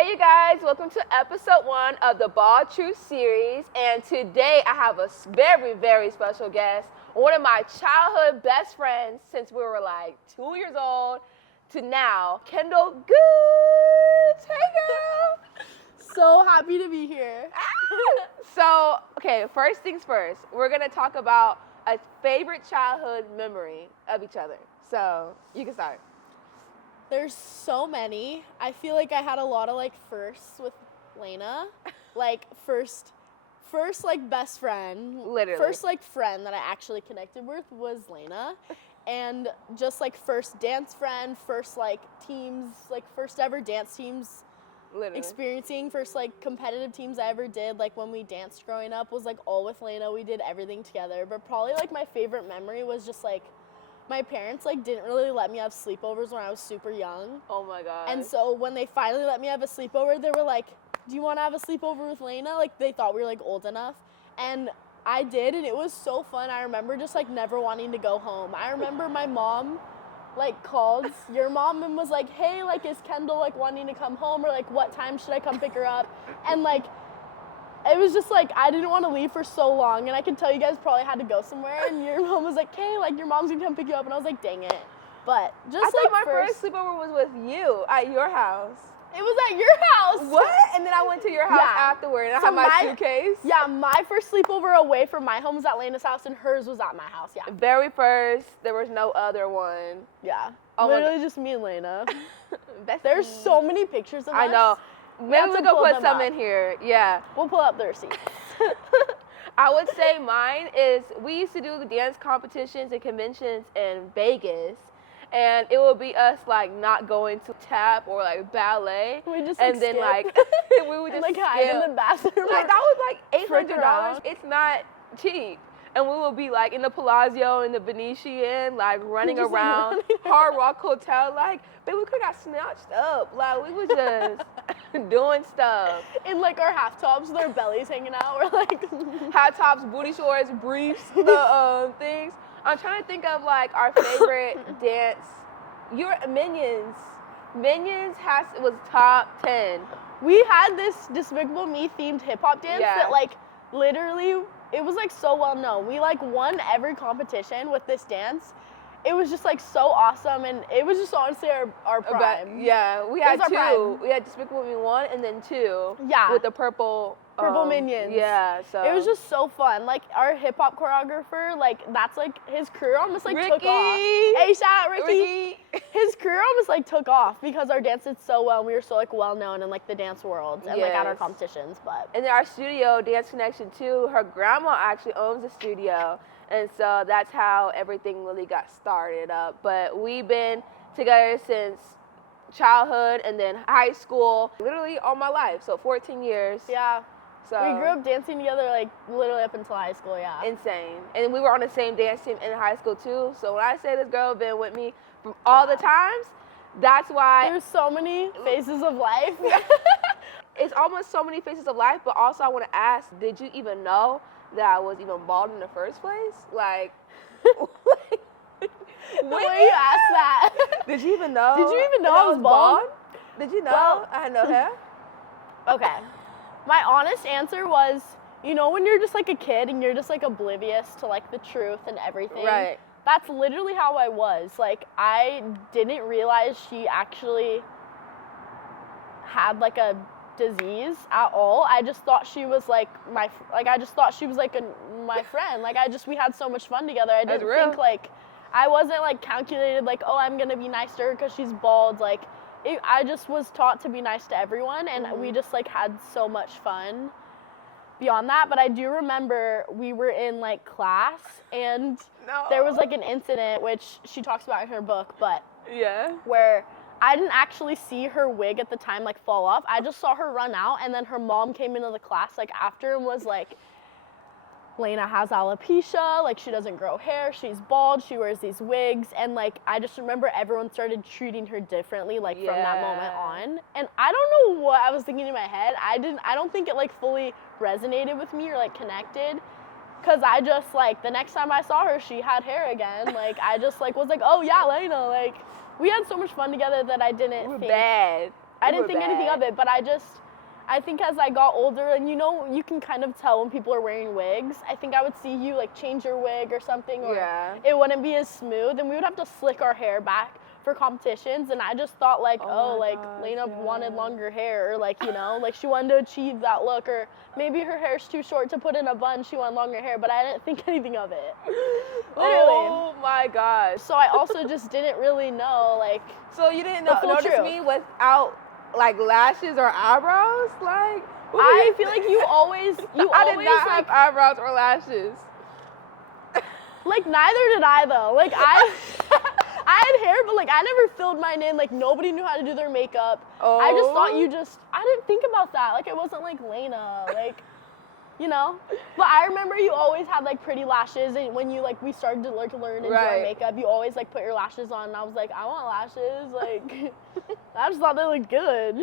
Hey you guys, welcome to episode 1 of the Ball Truth series, and today I have a very, very special guest, one of my childhood best friends since we were like 2 years old to now, Kendal Gooch. Hey girl! So happy to be here. So, okay, first things first, we're gonna talk about a favorite childhood memory of each other. So, you can start. There's so many. I feel like I had a lot of like firsts with Lena. Like first like best friend. Literally. First like friend that I actually connected with was Lena. And just like first dance friend, first like teams, like first ever dance teams Literally. experiencing, first like competitive teams I ever did, like when we danced growing up was like all with Lena. We did everything together. But probably like my favorite memory was just like my parents like didn't really let me have sleepovers when I was super young. Oh my god. And so when they finally let me have a sleepover, they were like, "Do you want to have a sleepover with Lena?" Like they thought we were like old enough. And I did, and it was so fun. I remember just like never wanting to go home. I remember my mom like called your mom and was like, "Hey, like is Kendal like wanting to come home, or like what time should I come pick her up?" And like it was just like I didn't want to leave for so long, and I could tell you guys probably had to go somewhere, and your mom was like, "Hey, like your mom's gonna come pick you up," and I was like, "Dang it!" But just I like thought my first sleepover was with you at your house. it was at your house. What? And then I went to your house afterward, and I had my suitcase. Yeah, my first sleepover away from my home was at Lena's house, and hers was at my house. Yeah. Very first, there was no other one. Yeah. Oh literally just me and Lena. That's There's so many pictures of us. I know. Maybe we could put some in here. Yeah. We'll pull up the receipts. I would say mine is we used to do the dance competitions and conventions in Vegas, and it would be us like not going to tap or like ballet, We just and then skip. like we would just like skip. hide in the bathroom. Like that was like $800. around. It's not cheap. And we will be like in the Palazzo and the Venetian, like running Just, like, around, running Hard Rock Hotel, like, babe, we could have got snatched up. Like we was just doing stuff. In like our half tops, their bellies hanging out. We're like High tops, booty shorts, briefs, the things. I'm trying to think of like our favorite dance. Your Minions. Minions was top 10. we had this Despicable Me themed hip hop dance Yeah. that like literally it was like so well known. We like won every competition with this dance. It was just like so awesome, and it was just honestly our prime. Yeah, we had was our 2. prime. We had Despicable Me 1 and then 2. Yeah. With the purple Minions. Yeah, so It was just so fun. Like our hip hop choreographer, like that's like his career almost like took off. Hey, shout out Ricky. His career almost like took off because our dance did so well, and we were so like well known in like the dance world and like at our Yes. competitions. But And then our studio, Dance Connection 2, her grandma actually owns the studio. And so that's how everything really got started up. But we've been together since childhood and then high school, literally all my life. So 14 years. yeah, So we grew up dancing together like literally up until high school. Yeah. insane. And we were on the same dance team in high school too. So when I say this girl been with me from all the times, that's why There's so many phases of life. it's almost so many phases of life. But also I want to ask, did you even know that I was even bald in the first place? Like, The way you asked that. did you even know? Did you even know that I was bald? Did you know Well- I had no hair? Okay. My honest answer was, you know, when you're just like a kid and you're just like oblivious to like the truth and everything. Right. That's literally how I was. Like I didn't realize she actually had like a disease at all. I just thought she was like my friend. Like we had so much fun together. I That's didn't real. think like I wasn't like calculated like, oh, I'm gonna be nice to her because she's bald. Like I just was taught to be nice to everyone, and we just like had so much fun beyond that. But I do remember we were in like class, and No. there was like an incident which she talks about in her book, but Yeah. where I didn't actually see her wig at the time like fall off. I just saw her run out, and then her mom came into the class like after and was like, Lena has alopecia, like she doesn't grow hair, she's bald, she wears these wigs, and like I just remember everyone started treating her differently like from that moment on. And I don't know what I was thinking in my head. I don't think it like fully resonated with me or like connected, cause I just like the next time I saw her she had hair again. Like I just like was like, oh yeah, Lena, like we had so much fun together that I didn't We're think bad. I You didn't were think anything bad. of it, but I think as I got older, and you can kind of tell when people are wearing wigs. I think I would see you like change your wig or something, or Yeah. it wouldn't be as smooth, and we would have to slick our hair back for competitions. And I just thought like, Oh oh, my like gosh, Lena yeah. wanted longer hair, or like like she wanted to achieve that look, or maybe her hair's too short to put in a bun. She wanted longer hair, but I didn't think anything of it. Literally. Oh my gosh. So I also just didn't really know like. So you didn't The full notice truth. me without like lashes or eyebrows? Like what were I you feel like you always I did not like, have eyebrows or lashes. like neither did I though. Like I had hair, but like I never filled mine in. Like nobody knew how to do their makeup. I just thought I didn't think about that. Like it wasn't like Lena, like But I remember you always had like pretty lashes, and when we started to learn and do our Right. makeup, you always like put your lashes on, and I was like, I want lashes. Like I just thought they looked good.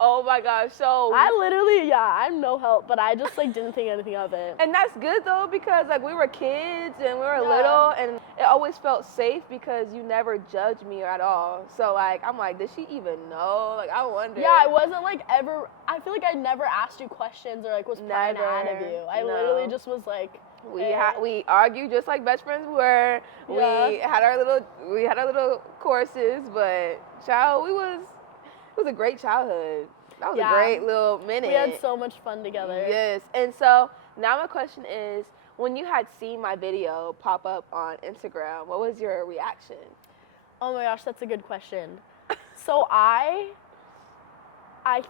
Oh my gosh. So I literally, I'm no help, but I just like didn't think anything of it. and that's good though, because like we were kids and we were Yeah. little, and it always felt safe because you never judged me at all. So like I'm like, did she even know? Like I wonder. Yeah, I wasn't like ever. I feel like I never asked you questions or like was prying Never, out of you. I no. literally just was like, We argued just like best friends were. Yeah. We had our little courses, but it was a great childhood. That was Yeah. a great little minute. we had so much fun together. Yes. And so now my question is, when you had seen my video pop up on Instagram, what was your reaction? Oh my gosh, that's a good question. So I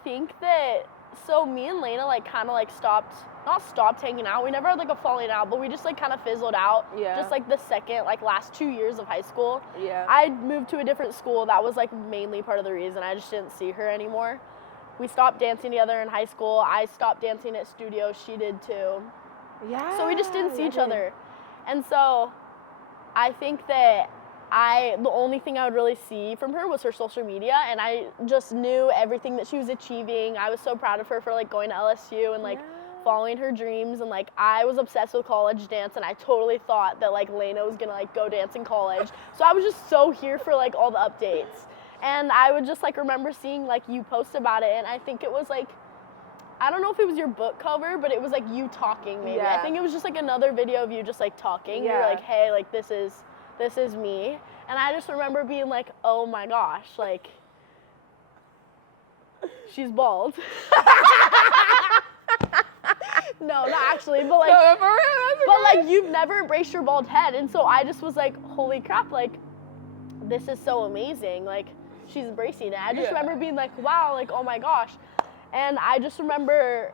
think that me and Lena like kind of like not stopped hanging out. We never had like a falling out, but we just like kind of fizzled out. Yeah. Just like the last 2 years of high school. Yeah. I moved to a different school. That was like mainly part of the reason. I just didn't see her anymore. We stopped dancing together in high school. I stopped dancing at studio. She did too. Yeah. So we just didn't see I each did. other. And so I think that the only thing I would really see from her was her social media, and I just knew everything that she was achieving. I was so proud of her for like going to LSU and like following her dreams, and like I was obsessed with college dance, and I totally thought that like Lena was gonna like go dance in college. So I was just so here for like all the updates. And I would just like remember seeing like you post about it, and I think it was like, I don't know if it was your book cover, but it was like you talking maybe. Yeah. I think it was just like another video of you just like talking. Yeah. You're like, hey, like this is me. And I just remember being like, oh my gosh, like she's bald. No, not actually, but like No, for real, that's but okay. like you've never embraced your bald head, and so I just was like, holy crap, like this is so amazing. Like she's embracing it. I just Yeah. remember being like, wow, like oh my gosh. And I just remember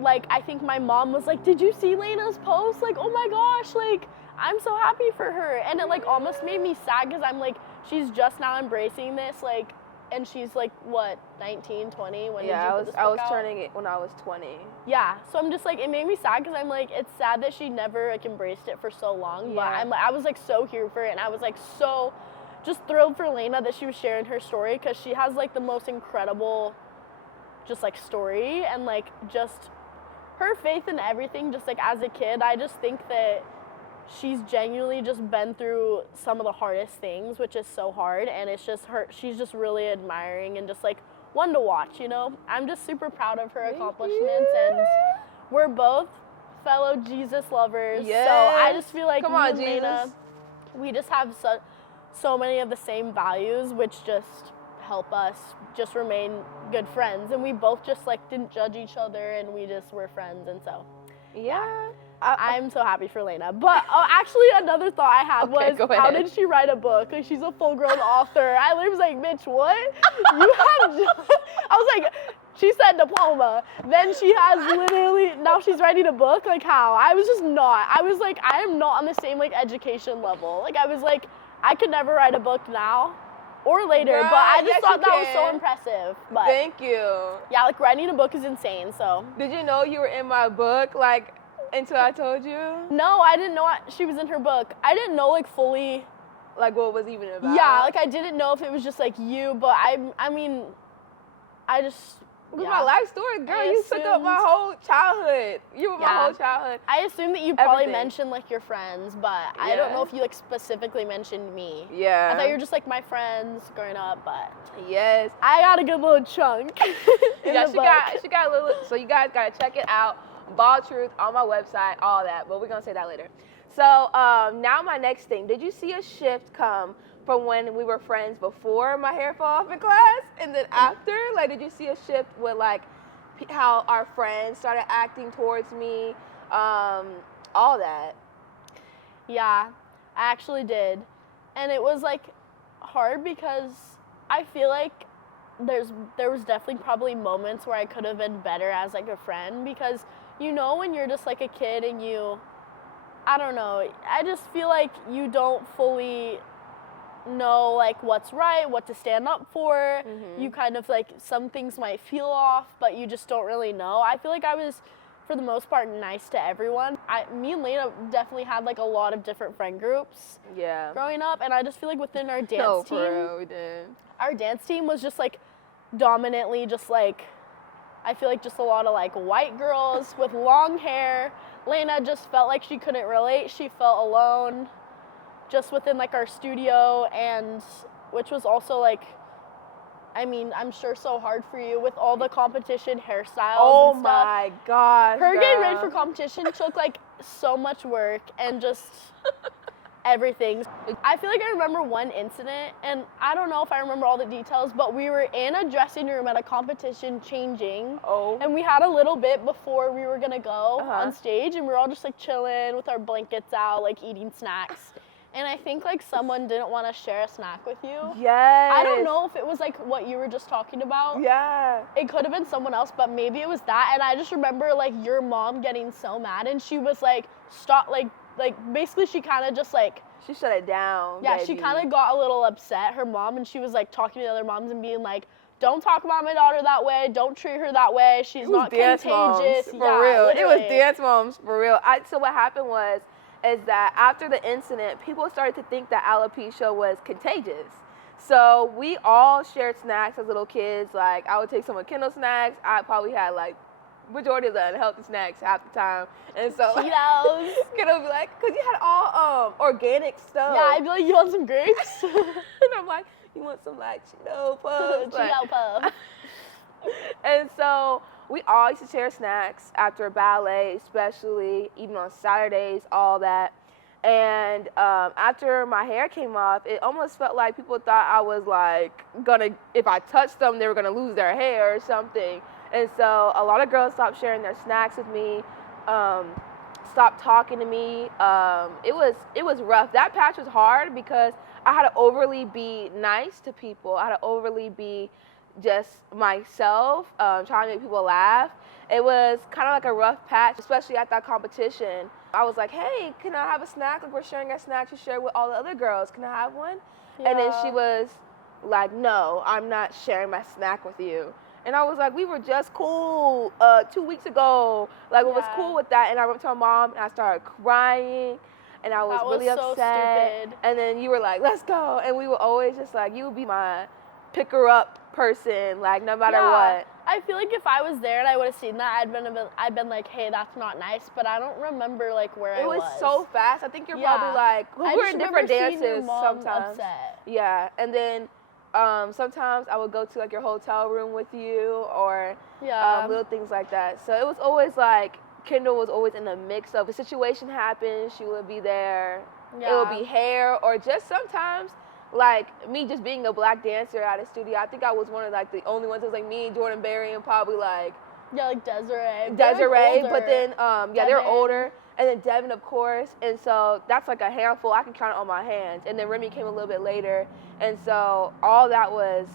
like I think my mom was like, did you see Lena's post? Like, oh my gosh, like I'm so happy for her. And it like almost made me sad because I'm like, she's just now embracing this, like, and she's like what, 19, 20? When Yeah, did you I put this was book out? turning it when I was 20. Yeah, so I'm just like, it made me sad because I'm like, it's sad that she never like embraced it for so long. But Yeah. I was like so here for it, and I was like so just thrilled for Lena that she was sharing her story, because she has like the most incredible just like story, and like just her faith in everything. Just like as a kid, I just think that she's genuinely just been through some of the hardest things, which is so hard, and it's just she's just really admiring and just like one to watch, I'm just super proud of her accomplishments, and we're both fellow Jesus lovers. So I just feel like Come me on, and Lena, Jesus. we just have so many of the same values, which just help us just remain good friends, and we both just like didn't judge each other, and we just were friends. And so Yeah. I'm so happy for Lena. But actually another thought I had Okay, was, go how ahead. did she write a book? Like she's a full-grown author. I literally was like, bitch, what? You have I was like, she said diploma. Then she has literally, now she's writing a book? Like how? I was just not. I was like, I am not on the same like education level. Like I was like, I could never write a book now or later, Girl, but I just yes, thought you that was so can. impressive. But Thank you. yeah, like writing a book is insane, so. Did you know you were in my book, like, until I told you? No, I didn't know she was in her book. I didn't know like fully. Like, what was even about? Yeah, like I didn't know if it was just like you, but I mean, I just With Yeah. my life story, girl, I you took up my assumed- whole childhood. You were my Yeah. whole childhood. I assume that you probably Everything. mentioned like your friends, but I don't know Yeah. if you like specifically mentioned me. Yeah. I thought you were just like my friends growing up, but Yes. I got a good little chunk. in Yeah, the she got a little. So you guys gotta check it out. Bald Truth on my website, all that. But we're gonna say that later. So now my next thing. Did you see a shift come from when we were friends before my hair fell off in class, and then after? Like, did you see a shift with like how our friends started acting towards me? All that. Yeah, I actually did. And it was like hard because I feel like there was definitely probably moments where I could have been better as like a friend, because you know when you're just like a kid and I don't know, I just feel like you don't fully know like what's right, what to stand up for. Mhm. You kind of like, some things might feel off, but you just don't really know. I feel like I was, for the most part, nice to everyone. Me and Lena definitely had like a lot of different friend groups Yeah. growing up, and I just feel like within our dance No, team, for real, we did. our dance team was just like dominantly just like, I feel like just a lot of like white girls with long hair. Lena just felt like she couldn't relate. She felt alone just within like our studio, and which was also like, I mean, I'm sure so hard for you with all the competition hairstyles Oh and stuff. my gosh. Her getting ready girl. for competition took like so much work and just everything. I feel like I remember one incident, and I don't know if I remember all the details, but we were in a dressing room at a competition changing, Oh. and we had a little bit before we were gonna go Uh-huh. on stage, and we were all just like chilling with our blankets out, like eating snacks. And I think like someone didn't want to share a snack with you. Yes. I don't know if it was like what you were just talking about. Yeah. It could have been someone else, but maybe it was that. And I just remember like your mom getting so mad, and she was like, stop, like basically she kind of just like, She shut it down. yeah, she baby. kind of got a little upset, her mom, and she was like talking to the other moms and being like, don't talk about my daughter that way, don't treat her that way, she's It was not dance contagious. moms, for Yeah, real. It was literally. dance moms for real. So what happened is that after the incident, people started to think that alopecia was contagious. So we all shared snacks as little kids. Like, I would take some of Kendall snacks. I probably had like majority of the unhealthy snacks half the time. And so Cheetos. Kendall would be like, because you had all organic stuff. Yeah, I'd be like, you want some grapes? And I'm like, you want some like Cheeto puffs? Like, Cheeto puff. And so we all used to share snacks after ballet, especially, even on Saturdays, all that. And after my hair came off, it almost felt like people thought I was like gonna, if I touched them, they were gonna lose their hair or something. And so a lot of girls stopped sharing their snacks with me, stopped talking to me. It was rough. That patch was hard because I had to overly be nice to people. I had to overly be just myself, trying to make people laugh. It was kind of like a rough patch, especially at that competition. I was like, hey, can I have a snack? Like, we're sharing a snack to share with all the other girls. Can I have one? And then she was like, no, I'm not sharing my snack with you. And I was like, we were just cool 2 weeks ago. Like, we was cool with that. And I went to my mom, and I started crying. And I was really so upset. stupid. And then you were like, let's go. And we were always just like, you would be my picker-up person, like, no matter what. I feel like if I was there and I would have seen that, I'd been like, hey, that's not nice. But I don't rember like where I was. It was so fast. I think you're probably like, we I were just in remember different seeing your dances mom sometimes. upset. Yeah, and then sometimes I would go to like your hotel room with you, or little things like that. So it was always like, Kendall was always in the mix of, if a situation happened, she would be there. Yeah. It would be hair, or just sometimes like me just being a black dancer at a studio. I think I was one of like the only ones. It was like me, Jordan Berry, and probably like like Desiree. Desiree, Like but then they're Devin. older, and then Devin, of course. And so that's like a handful. I can count it on my hands. And then Remy came a little bit later, and so all that was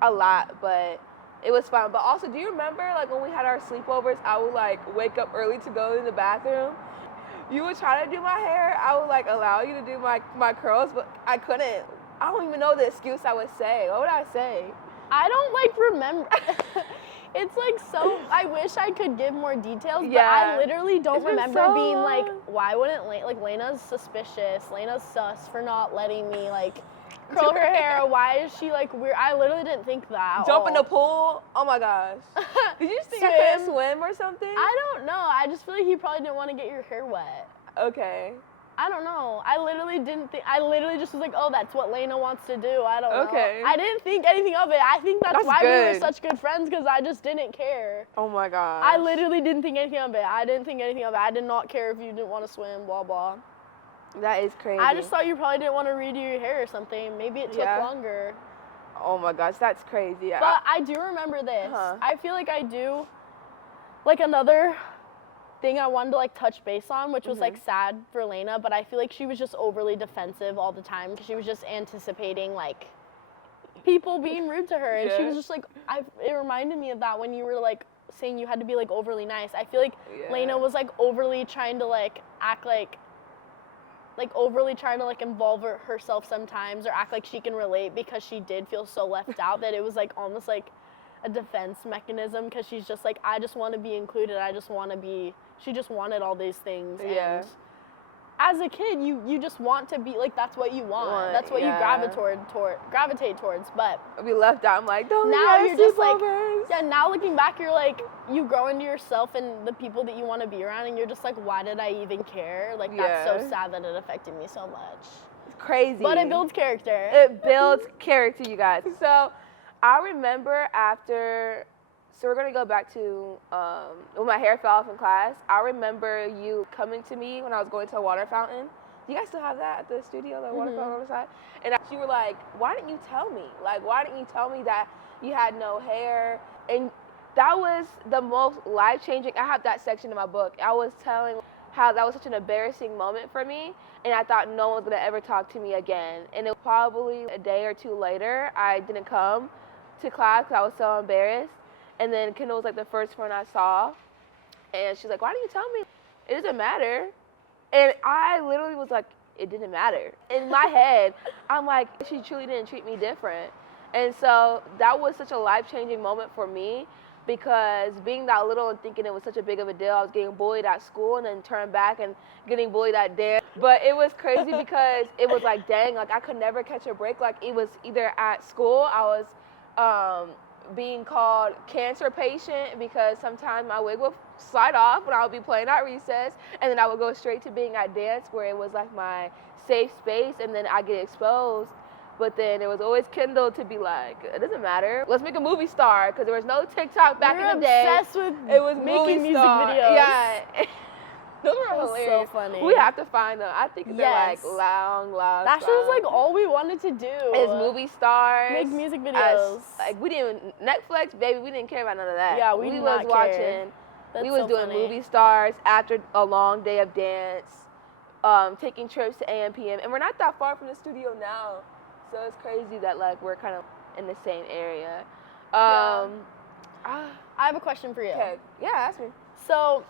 a lot, but it was fun. But also, do you remember like when we had our sleepovers? I would like wake up early to go in the bathroom. You would try to do my hair. I would like allow you to do my curls, but I couldn't. I don't even know the excuse I would say. What would I say? I don't like remember. It's like so, I wish I could give more details, but Yeah. I literally don't It's been remember so being like, long. why wouldn't Lena's suspicious. Lena's sus for not letting me like curl her hair. Why is she like weird? I literally didn't think that. Jump in the pool. Oh my gosh. Did you think I couldn't swim or something? I don't know. I just feel like you probably didn't want to get your hair wet. Okay. I don't know. I literally didn't think. I literally just was like, oh, that's what Lena wants to do. I don't know. Okay. I didn't think anything of it. I think that's why we were good. such good friends because I just didn't care. Oh my gosh. I literally didn't think anything of it. I didn't think anything of it. I did not care if you didn't want to swim, blah, blah. That is crazy. I just thought you probably didn't want to redo your hair or something. Maybe it took longer. Oh my gosh, that's crazy. But I do remember this. I feel like I do, like another thing I wanted to like touch base on, which was like sad for Lena, but I feel like she was just overly defensive all the time because she was just anticipating like people being rude to her, and she was just like, it reminded me of that when you were like saying you had to be like overly nice. I feel like Lena was like overly trying to like act like overly trying to like involve herself sometimes or act like she can relate because she did feel so left out that it was like almost like a defense mechanism because she's just like, I just want to be included. I just want to be, she just wanted all these things. And as a kid, you just want to be, like, that's what you want. That's what you gravitate towards. But be left out. I'm like, don't now you're just like, now looking back, you're like, you grow into yourself and the people that you want to be around, and you're just like, why did I even care? Like, that's so sad that it affected me so much. It's crazy. But it builds character. It builds character, you guys. So I remember after, so we're going to go back to when my hair fell off in class. I remember you coming to me when I was going to a water fountain. Do you guys still have that at the studio, the water fountain on the side? And you were like, why didn't you tell me? Like, why didn't you tell me that you had no hair? And that was the most life-changing. I have that section in my book. I was telling how that was such an embarrassing moment for me, and I thought no one was going to ever talk to me again. And it was probably a day or two later, I didn't come to class because I was so embarrassed. And then Kendal was like the first one I saw, and she's like, why didn't you tell me? It doesn't matter. And I literally was like, it didn't matter. In my head, I'm like, she truly didn't treat me different. And so that was such a life-changing moment for me, because being that little and thinking it was such a big of a deal, I was getting bullied at school and then turned back and getting bullied at dance. But it was crazy because it was like, dang, like I could never catch a break. Like it was either at school, I was being called cancer patient because sometimes my wig would slide off when I would be playing at recess, and then I would go straight to being at dance where it was like my safe space, and then I get exposed. But then it was always Kendal to be like, it doesn't matter, let's make a movie star, because there was no TikTok back in the day. You're obsessed with it was making music videos. Yeah. Those were hilarious. So funny. We have to find them. I think they're like long. That was like all we wanted to do. Is movie stars. Make music videos. Like we didn't, Netflix, baby, we didn't care about none of that. Yeah, we was watching. That's we was so doing funny. movie stars after a long day of dance, taking trips to AM, PM. And we're not that far from the studio now. So it's crazy that like we're kind of in the same area. I have a question for you. Okay. Yeah, ask me. So,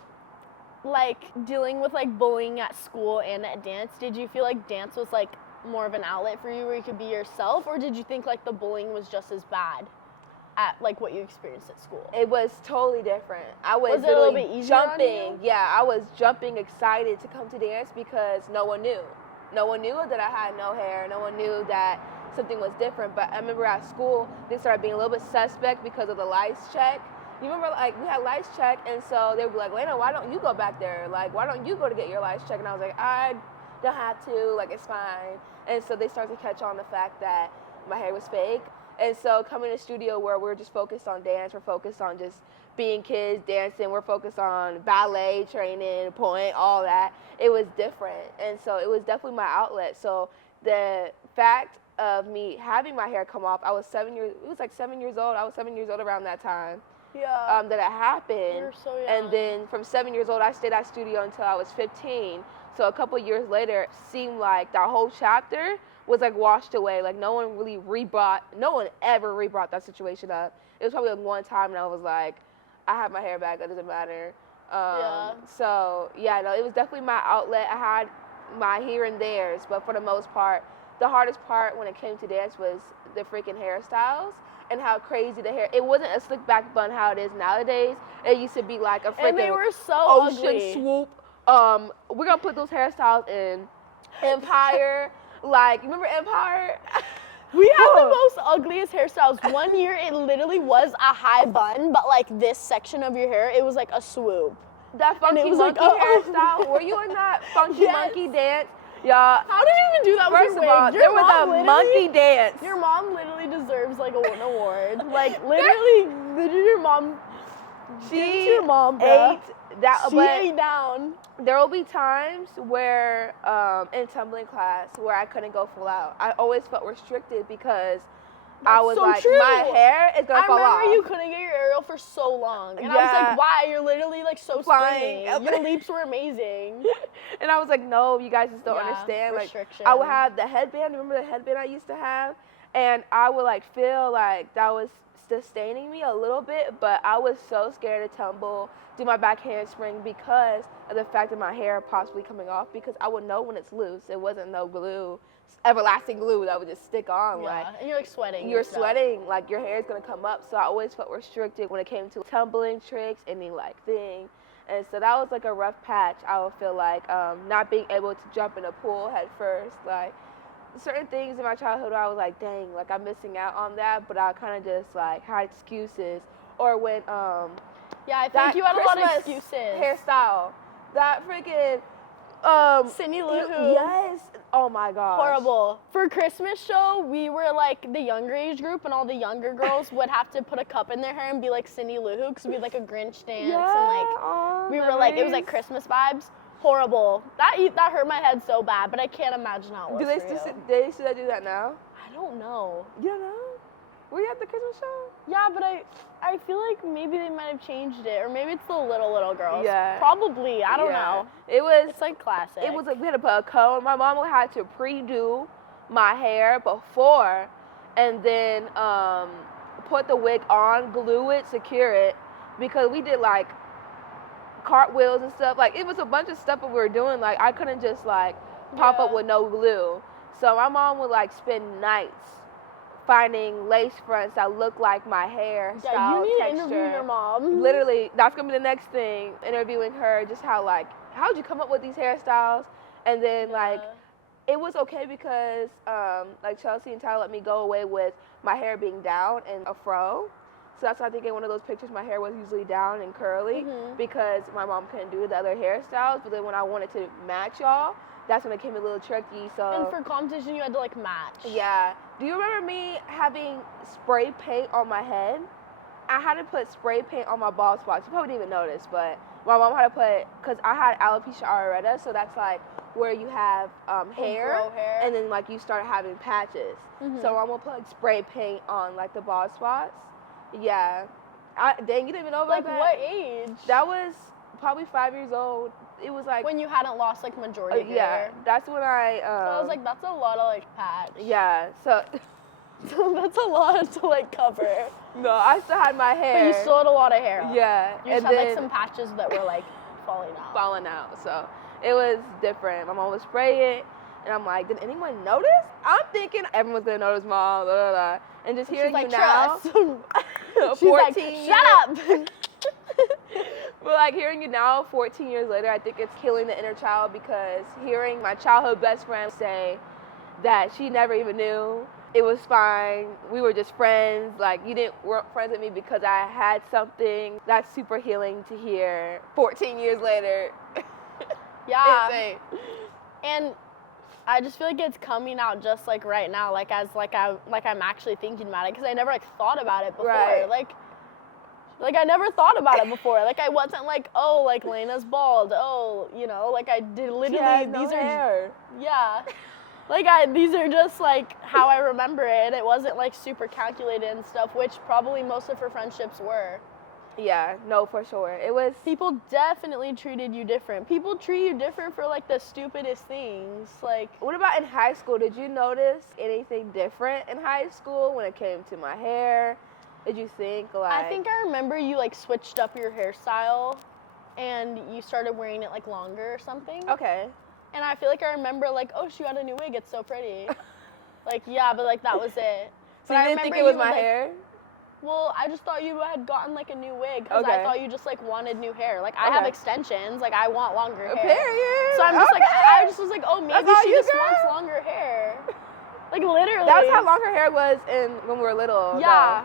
like dealing with like bullying at school and at dance, did you feel like dance was like more of an outlet for you where you could be yourself, or did you think like the bullying was just as bad at like what you experienced at school? It was totally different. I was it a little bit easier jumping. on you? Yeah, I was jumping, excited to come to dance because no one knew. No one knew that I had no hair. No one knew that something was different. But I remember at school, they started being a little bit suspect because of the lice check. You remember, like, we had lice check, and so they were like, Lena, why don't you go back there? Like, why don't you go to get your lice check? And I was like, I don't have to. Like, it's fine. And so they started to catch on the fact that my hair was fake. And so coming to the studio where we're just focused on dance, we're focused on just being kids, dancing, we're focused on ballet, training, point, all that. It was different. And so it was definitely my outlet. So the fact of me having my hair come off, I was 7 years, it was like 7 years old. I was 7 years old around that time. Yeah. That it happened. You're so young. And then from 7 years old, I stayed at studio until I was 15. So a couple years later, it seemed like that whole chapter was like washed away. Like no one ever rebrought that situation up. It was probably like one time, and I was like, I have my hair back, that doesn't matter. So yeah, no, it was definitely my outlet. I had my here and there's, but for the most part, the hardest part when it came to dance was the freaking hairstyles and how crazy the hair. It wasn't a slick back bun how it is nowadays. It used to be like a freaking and they were so ocean ugly. swoop. We're gonna put those hairstyles in Empire. Like, you remember Empire? We had the most ugliest hairstyles. One year, it literally was a high bun, but like this section of your hair, it was like a swoop. That funky it was monkey like, hairstyle. Were you in that funky Yes. monkey dance? Y'all, How did you even do that with first your of all, wig? Your there was mom a literally- monkey dance. Your mom literally deserves like an award. Like literally your mom. She your mom, bro. ate that, She but ate down. there will be times where in tumbling class where I couldn't go full out. I always felt restricted because I That's was so like, true. my hair is gonna I fall off. remember you couldn't get your aerial for so long, and I was Yeah. like, "Why? You're literally like so Flying. springy. Your leaps were amazing." And I was like, no, you guys just don't Yeah, understand. Like, restriction. I would have the headband. Remember the headband I used to have? And I would like feel like that was sustaining me a little bit, but I was so scared to tumble, do my back handspring because of the fact of my hair possibly coming off, because I would know when it's loose. It wasn't no glue, everlasting glue that would just stick on. Yeah, Like, and you're like sweating. you're and stuff. sweating, like your hair is gonna come up. So I always felt restricted when it came to tumbling tricks, any like thing. And so that was like a rough patch. I would feel like not being able to jump in a pool head first, like certain things in my childhood where I was like, dang, like I'm missing out on that. But I kind of just like had excuses. Or when Yeah, I that think you had a lot of Christmas excuses. hairstyle, that freaking Cindy Lou Who. yes, oh my gosh, Horrible. For Christmas show, we were like the younger age group, and all the younger girls would have to put a cup in their hair and be like Cindy Lou Who, because we had like a Grinch dance, Yeah, and like aw, we were like, it was like memories. Christmas vibes. Horrible. That hurt my head so bad, but I can't imagine how it was Do they for still you. they do that now? I don't know. You don't know? Were you at the Christmas show? Yeah, but I feel like maybe they might have changed it, or maybe it's the little girls. Yeah. Probably. I don't Yeah. know. It was. It's like classic. It was like we had to put a comb. My mom had to pre-do my hair before, and then put the wig on, glue it, secure it, because we did like cartwheels and stuff. Like it was a bunch of stuff that we were doing. Like I couldn't just like pop up Yeah. with no glue. So my mom would like spend nights finding lace fronts that looked like my hair Yeah, style, you need to texture. interview your mom. Literally, that's gonna be the next thing. Interviewing her, just how'd you come up with these hairstyles? And then like, it was okay because like Chelsea and Tyler let me go away with my hair being down and a fro. So that's why I think in one of those pictures my hair was usually down and curly because my mom couldn't do the other hairstyles. But then when I wanted to match y'all, that's when it came a little tricky. So And for competition, you had to like match. yeah. Do you remember me having spray paint on my head? I had to put spray paint on my bald spots. You probably didn't even notice, but my mom had to put, because I had alopecia areata, so that's like where you have hair, grow hair. and then like you start having patches. So I'm gonna put like spray paint on like the bald spots. Yeah. Dang, you didn't even know about Like that? what age? That was probably 5 years old. It was like, When you hadn't lost like majority of your yeah, hair. that's when I, So I was like, that's a lot of like patch. yeah, so, That's a lot to like cover. no, I still had my hair. But you still had a lot of hair. Yeah, You and just had then like some patches that were like falling out. falling out. So it was different. My mom would spray it, and I'm like, did anyone notice? I'm thinking everyone's gonna notice, mom. Blah, blah, blah. And just hearing She's you like, now, trust. 14 She's like, years, shut up. but like hearing you now, 14 years later, I think it's killing the inner child, because hearing my childhood best friend say that she never even knew. It was fine. We were just friends. Like weren't friends with me because I had something. That's super healing to hear 14 years later. Yeah. Insane. And I just feel like it's coming out just like right now, like as I'm actually thinking about it, because I never like thought about it before. Right. Like I never thought about it before. Like I wasn't like, oh, like Lena's bald. Oh, you know, like I did literally. She has no these are hair. yeah. Like these are just like how I remember it. It wasn't like super calculated and stuff, which probably most of her friendships were. Yeah, no, for sure. It was. People definitely treated you different. People treat you different for like the stupidest things. Like What about in high school? Did you notice anything different in high school when it came to my hair? Did you think like? I think I remember you like switched up your hairstyle and you started wearing it like longer or something. Okay. And I feel like I remember like, oh, she got a new wig, it's so pretty. Like yeah, but like that was it. So But you I didn't think remember it was you my would, like, hair? Well, I just thought you had gotten like a new wig because Okay. I thought you just like wanted new hair. Like I have Okay. extensions, like I want longer hair. Period. So I'm just like, Okay. I just was like, oh, maybe all she you just got? wants longer hair. Like, literally. That was how long her hair was when we were little. Yeah.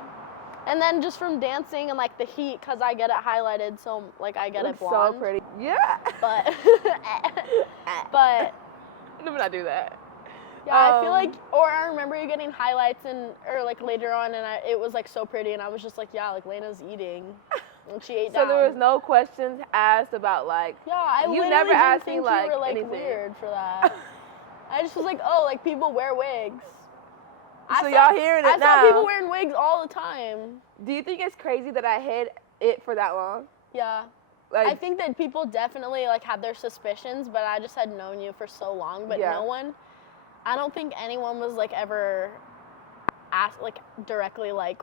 And then just from dancing and, like, the heat, because I get it highlighted, so, like, I get it blonde. So pretty. Yeah. But, Let me not do that. yeah, I feel like, or I remember you getting highlights or, like, later on, and it was, like, so pretty, and I was just like, yeah, like, Lena's eating. And she ate down. So there was no questions asked about, like, yeah, I you literally never didn't asked think me, like, you were, like, anything. weird for that. I just was like, oh, like, people wear wigs. So y'all hearing it now. I saw people wearing wigs all the time. Do you think it's crazy that I hid it for that long? Yeah. Like, I think that people definitely, like, had their suspicions, but I just had known you for so long. But Yeah. I don't think anyone was, like, ever asked, like, directly, like,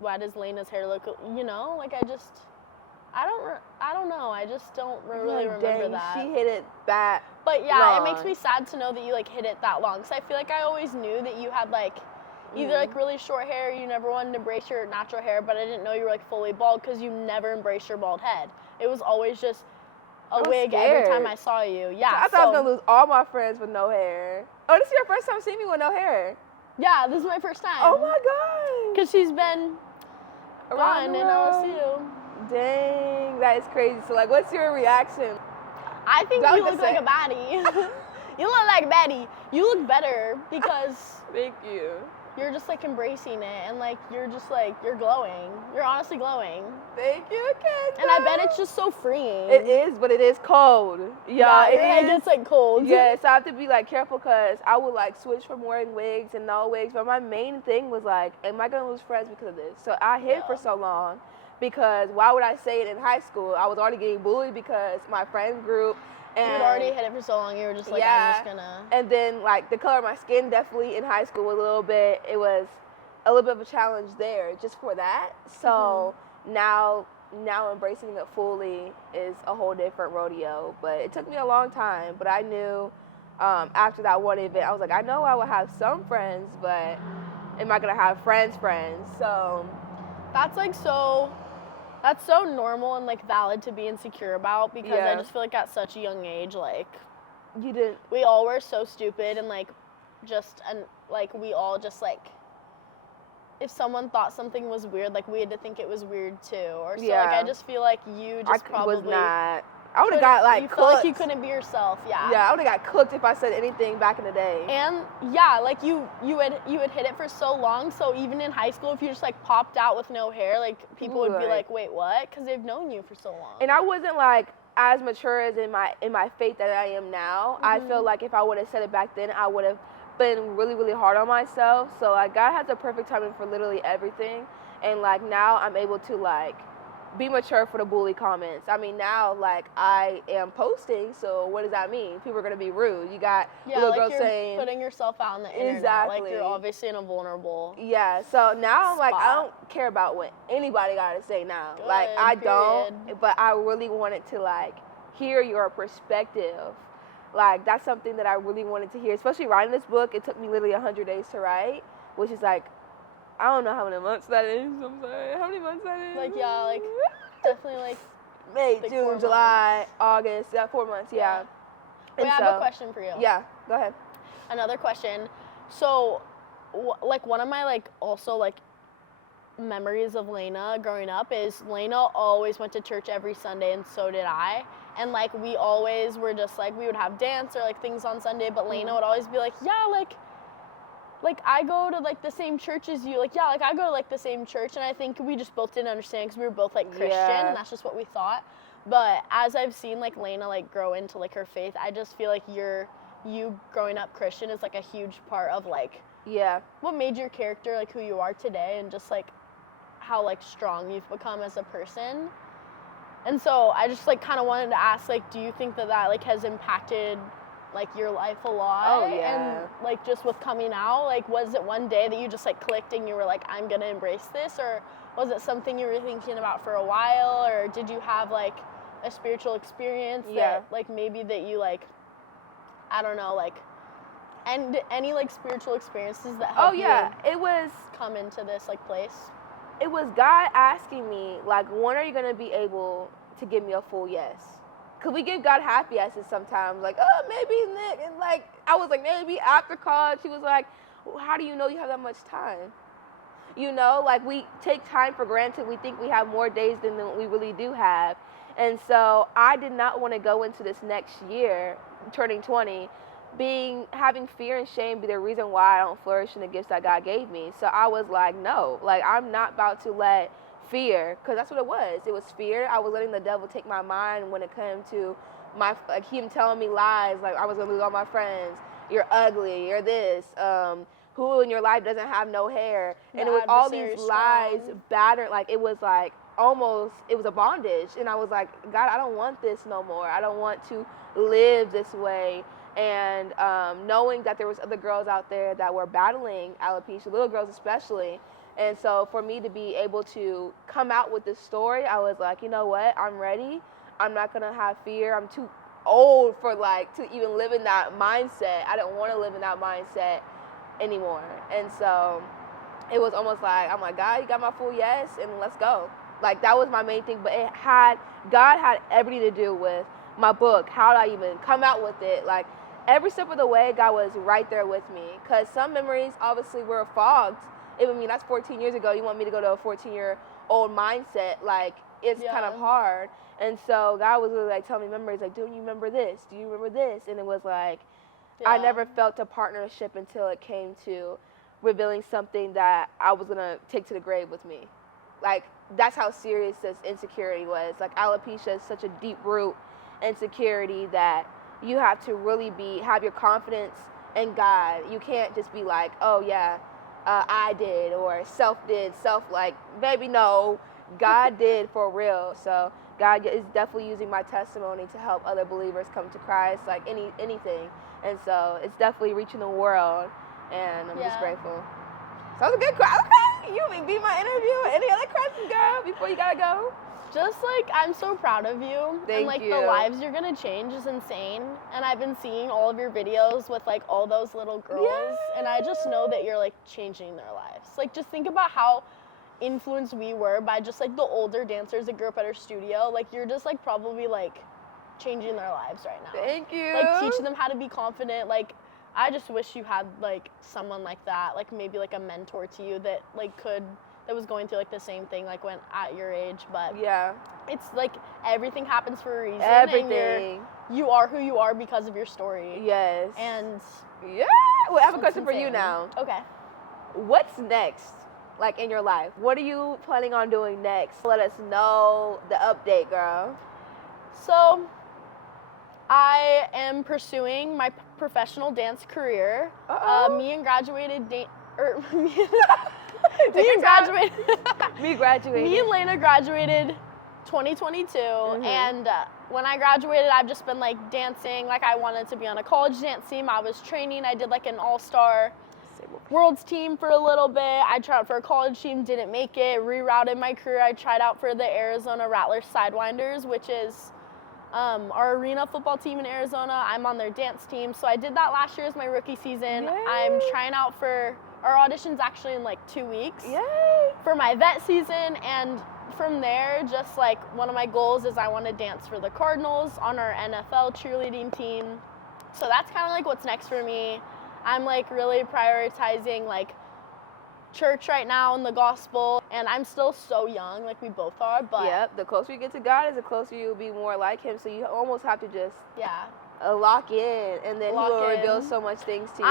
why does Lena's hair look, you know? Like, I don't know. I just don't really remember dang, that. she hit it that But yeah, long. it makes me sad to know that you, like, hid it that long. Because I feel like I always knew that you had, like, either, like, really short hair, you never wanted to embrace your natural hair, but I didn't know you were, like, fully bald because you never embraced your bald head. It was always just a wig every time I saw you. Yeah. I thought I was going to lose all my friends with no hair. Oh, this is your first time seeing me with no hair? Yeah, this is my first time. Oh, my God. Because she's been gone in LSU. Dang, that is crazy. So, like, what's your reaction? I think That you was look the like a same. baddie. You look like a baddie. You look better because Thank you. you're just, like, embracing it, and, like, you're just, like, you're glowing. You're honestly glowing. Thank you, Kendal. And I bet it's just so freeing. It is, but it is cold. Yeah, it gets, like, cold. Yes, I have to be, like, careful because I would, like, switch from wearing wigs and no wigs. But my main thing was, like, am I going to lose friends because of this? So I hid for so long because why would I say it in high school? I was already getting bullied because my friend group. And You had already hid it for so long. You were just like, yeah, I'm just gonna. And then, like, the color of my skin definitely in high school was it was a little bit of a challenge there just for that. So now embracing it fully is a whole different rodeo. But it took me a long time. But I knew after that one event, I was like, I know I will have some friends, but am I gonna have friends? So That's like that's so normal and, like, valid to be insecure about because I Yeah. just feel like at such a young age, like, you didn't. we all were so stupid and, like, we all just, like, if someone thought something was weird, like, we had to think it was weird too. Or so, like, Yeah. I just feel like you just probably was not. I would have got, like, you cooked. felt like you couldn't be yourself. Yeah. Yeah, I would have got cooked if I said anything back in the day. And yeah, like you had hid it for so long. So even in high school, if you just, like, popped out with no hair, like, people would be like, "Wait, what?" Because they've known you for so long. And I wasn't, like, as mature as in my faith that I am now. I feel like if I would have said it back then, I would have been really, really hard on myself. So, like, God has a perfect timing for literally everything. And, like, now I'm able to, like, be mature for the bully comments. I mean, now, like, I am posting, so what does that mean? People are going to be rude. You got little like girls you're saying... putting yourself out on the internet. Exactly. Like, you're obviously in a vulnerable Yeah, so now I'm like, I spot. don't care about what anybody got to say now. Good, like, I period. don't, but I really wanted to, like, hear your perspective. Like, that's something that I really wanted to hear, especially writing this book. It took me literally 100 days to write, which is, like, I don't know how many months that is. I'm sorry. How many months that is? Like, yeah, like, definitely, like, May, like 4 June, months. July, August. Yeah, 4 months, yeah. Wait, I have a question for you. Yeah, go ahead. Another question. So, like, one of my, like, also, like, memories of Lena growing up is Lena always went to church every Sunday, and so did I. And, like, we always were just, like, we would have dance or, like, things on Sunday, but Lena would always be like, yeah, like, I go to, like, the same church as you. Like, yeah, like, I go to, like, the same church, and I think we just both didn't understand because we were both, like, Christian, Yeah. and that's just what we thought. But as I've seen, like, Lena, like, grow into, like, her faith, I just feel like you growing up Christian is, like, a huge part of, like, Yeah. what made your character, like, who you are today, and just, like, how, like, strong you've become as a person. And so I just, like, kind of wanted to ask, like, do you think that like, has impacted, like, your life a lot? Oh, yeah. And, like, just with coming out, like, was it one day that you just, like, clicked and you were like, I'm gonna embrace this? Or was it something you were thinking about for a while? Or did you have, like, a spiritual experience Yeah. that, like, maybe that you, like, I don't know, like, and any, like, spiritual experiences that helped you It was come into this, like, place? God asking me, like, when are you going to be able to give me a full yes? Cause we give God happy yeses sometimes, like, oh, maybe Nick, and like, I was like, maybe after college. He was like, well, how do you know you have that much time? You know, like we take time for granted. We think we have more days than we really do have. And so I did not want to go into this next year, turning 20, having fear and shame be the reason why I don't flourish in the gifts that God gave me. So I was like, no, like I'm not about to let fear, because that's what it was. It was fear. I was letting the devil take my mind when it came to like him telling me lies, like I was gonna lose all my friends. You're ugly. You're this. Who in your life doesn't have no hair? And it was all these lies, battered. Like it was like almost, it was a bondage. And I was like, God, I don't want this no more. I don't want to live this way. And knowing that there was other girls out there that were battling alopecia, little girls especially. And so for me to be able to come out with this story, I was like, you know what? I'm ready. I'm not gonna have fear. I'm too old for like to even live in that mindset. I don't want to live in that mindset anymore. And so it was almost like, I'm like, God, you got my full yes, and let's go. Like that was my main thing. But God had everything to do with my book. How did I even come out with it? Like every step of the way, God was right there with me. Because some memories obviously were fogged. I mean, that's 14 years ago. You want me to go to a 14-year-old mindset? Like it's kind of hard. And so God was really like telling me memories, like, do you remember this? Do you remember this? And it was like, I never felt a partnership until it came to revealing something that I was going to take to the grave with me. Like, that's how serious this insecurity was. Like, alopecia is such a deep root insecurity that you have to really have your confidence in God. You can't just be like, oh, yeah, I did, or like, baby, no, God did for real. So God is definitely using my testimony to help other believers come to Christ, like anything. And so it's definitely reaching the world, and I'm just grateful. So that was a good question. Okay, you be my interview. Any other questions, girl, before you gotta go? Just like, I'm so proud of you. Thank and you. The lives you're gonna change is insane. And I've been seeing all of your videos with like all those little girls, and I just know that you're like changing their lives. Like just think about how influenced we were by just like the older dancers that grew up at our studio. Like you're just like probably like changing their lives right now. Thank you. Like teaching them how to be confident. Like I just wish you had like someone like that, like maybe like a mentor to you that was going through like the same thing like when at your age. But it's like everything happens for a reason. Everything. And you are who you are because of your story. Yes. And well, I have a question for you now. Okay. What's next? Like in your life, what are you planning on doing next? Let us know the update, girl. So I am pursuing my professional dance career. Me and Lena graduated 2022, and when I graduated, I've just been like dancing. Like I wanted to be on a college dance team. I was training. I did like an all-star World's team for a little bit. I tried out for a college team, didn't make it, rerouted my career. I tried out for the Arizona Rattlers Sidewinders, which is our arena football team in Arizona. I'm on their dance team. So I did that last year as my rookie season. Yay. I'm trying out for our auditions actually in like 2 weeks. Yay. For my vet season. And from there, just like one of my goals is I want to dance for the Cardinals on our NFL cheerleading team. So that's kind of like what's next for me. I'm like really prioritizing like church right now and the gospel, and I'm still so young, like we both are, but the closer you get to God is the closer you'll be more like him. So you almost have to just lock in, and then he will reveal so much things to you.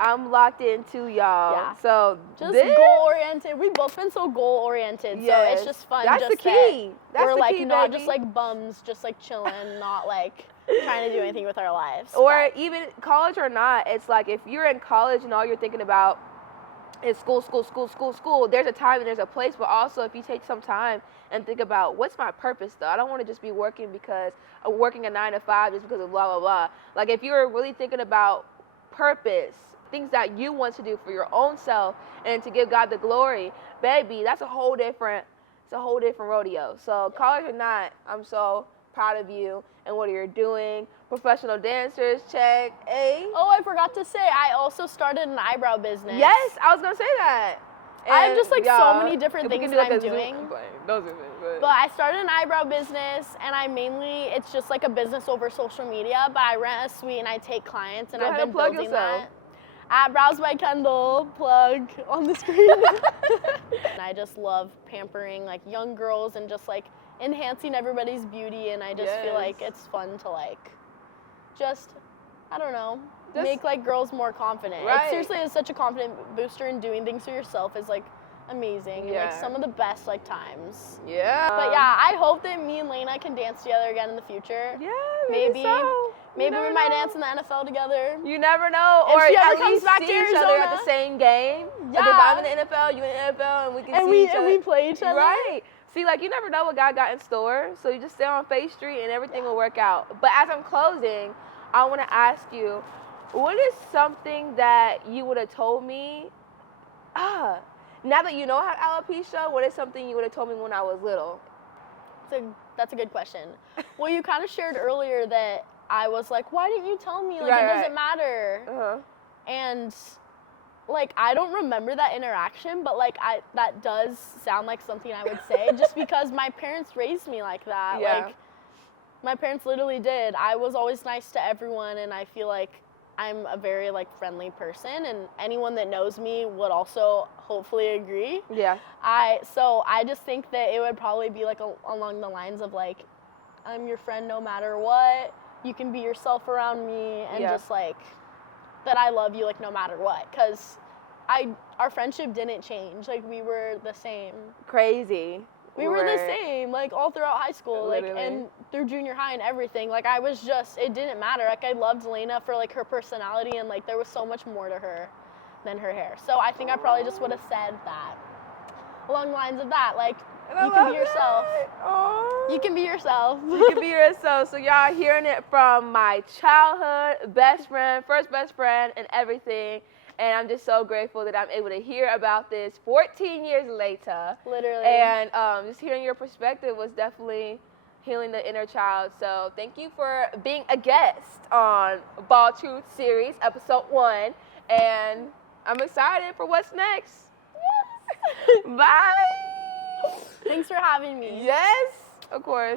I'm locked in too, y'all. Yeah. So just goal oriented. We've both been so goal oriented, so it's just fun. That's just the key. We're like not just like bums, just like chilling, not like trying to do anything with our lives. Or even college or not, it's like if you're in college and all you're thinking about is school, there's a time and there's a place, but also if you take some time and think about what's my purpose though. I don't want to just be working because I'm working a 9 to 5 just because of blah, blah, blah. Like if you're really thinking about purpose, things that you want to do for your own self and to give God the glory, baby, that's a whole different rodeo. So college or not, I'm so proud of you and what you're doing. Professional dancers, check. Hey. Oh, I forgot to say, I also started an eyebrow business. Yes, I was gonna say that. I have just like so y'all, many different if we things can do, that I'm like, a doing. Zoom, no Zoom, But I started an eyebrow business, and it's just like a business over social media, but I rent a suite and I take clients, and Go I've ahead been and plug building yourself. that. At Brows by Kendall, plug on the screen. And I just love pampering like young girls and just like enhancing everybody's beauty, and I just feel like Yes. it's fun to like just, I don't know, Just- make like girls more confident. Right. It seriously is such a confident booster, and doing things for yourself is like amazing and like Yeah. some of the best like times. Yeah. But yeah, I hope that me and Lena can dance together again in the future. Yeah, Maybe so. maybe You we never might know. dance in the NFL together. You never know. If Or she ever at comes least back see to each other at Arizona. the same game. Like if I'm in the NFL, you in the NFL, and we can see each other. And we play each other. Right. See, like you never know what God got in store, so you just stay on Faith Street and everything will work out. But as I'm closing, I want to ask you, what is something that you would have told me? Now that you know I have alopecia, what is something you would have told me when I was little? That's a good question. Well, you kind of shared earlier that I was like, why didn't you tell me? Like, Right, it right. doesn't matter. Uh-huh. And like, I don't remember that interaction, but like, that does sound like something I would say just because my parents raised me like that. Yeah. Like, my parents literally did. I was always nice to everyone, and I feel like I'm a very like friendly person, and anyone that knows me would also hopefully agree. Yeah. So I just think that it would probably be like along the lines of like, I'm your friend no matter what. You can be yourself around me, and just like that I love you like no matter what. Cause our friendship didn't change. Like we were the same. Crazy. We were the same, like all throughout high school, like Literally. and through junior high and everything. Like I was just, it didn't matter. Like I loved Lena for like her personality, and like there was so much more to her than her hair. So I think I probably just would have said that along the lines of that, like you can be yourself. You can be yourself. You can be yourself. So y'all hearing it from my childhood best friend, first best friend, and everything. And I'm just so grateful that I'm able to hear about this 14 years later. Literally. And just hearing your perspective was definitely healing the inner child. So thank you for being a guest on Ball Truth Series, episode 1. And I'm excited for what's next. Yes. Bye. Thanks for having me. Yes, of course.